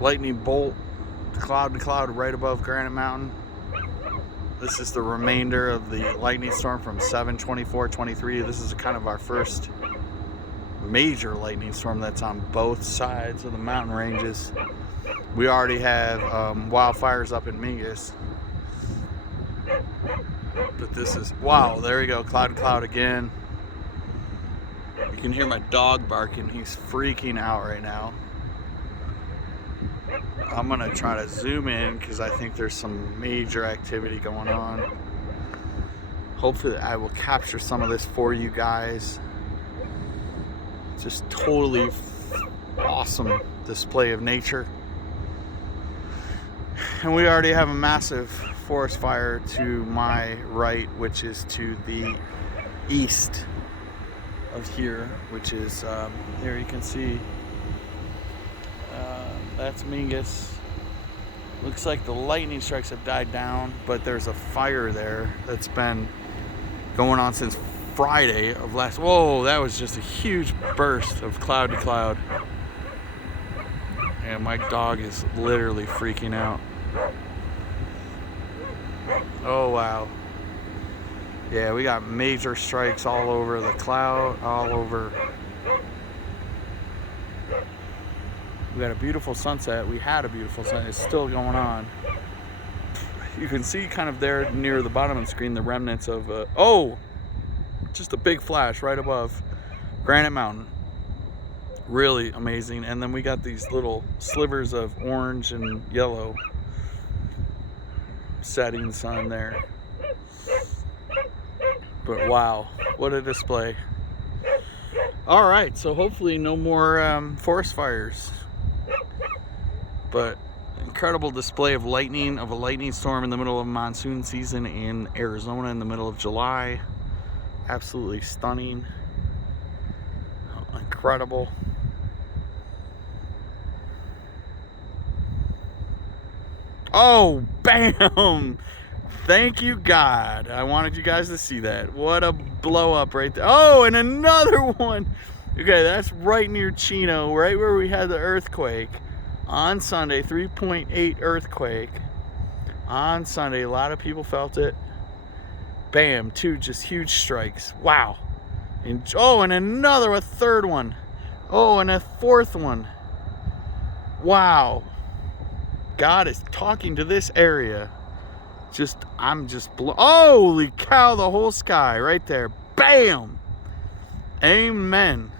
lightning bolt, cloud to cloud, right above Granite Mountain. This is the remainder of the lightning storm from 7/24/23. This is kind of our first major lightning storm that's on both sides of the mountain ranges. We already have wildfires up in Mingus. But this is, wow, there we go, cloud to cloud again. You can hear my dog barking. He's freaking out right now. I'm going to try to zoom in because I think there's some major activity going on. Hopefully I will capture some of this for you guys. Just totally awesome display of nature. And we already have a massive forest fire to my right, which is to the east of here, which is, there you can see. That's Mingus. Looks like the lightning strikes have died down, but there's a fire there that's been going on since Friday of last. Whoa, that was just a huge burst of cloud to cloud. And my dog is literally freaking out. Oh, wow. Yeah, we got major strikes all over the cloud, all over. We got a beautiful sunset. We had a beautiful sunset. It's still going on. You can see kind of there near the bottom of the screen the remnants of, oh, just a big flash right above Granite Mountain. Really amazing. And then we got these little slivers of orange and yellow setting sun there. But wow, what a display. All right, so hopefully no more forest fires. But incredible display of lightning, of a lightning storm in the middle of monsoon season in Arizona in the middle of July. Absolutely stunning. Incredible. Oh, bam! Thank you, God. I wanted you guys to see that. What a blow up right there. Oh, and another one. Okay, that's right near Chino, right where we had the earthquake. On Sunday, 3.8 earthquake. On Sunday, a lot of people felt it. Bam, two just huge strikes. Wow. And, oh, and another, a third one. Oh, and a fourth one. Wow. God is talking to this area. I'm just holy cow, the whole sky right there. Bam. Amen.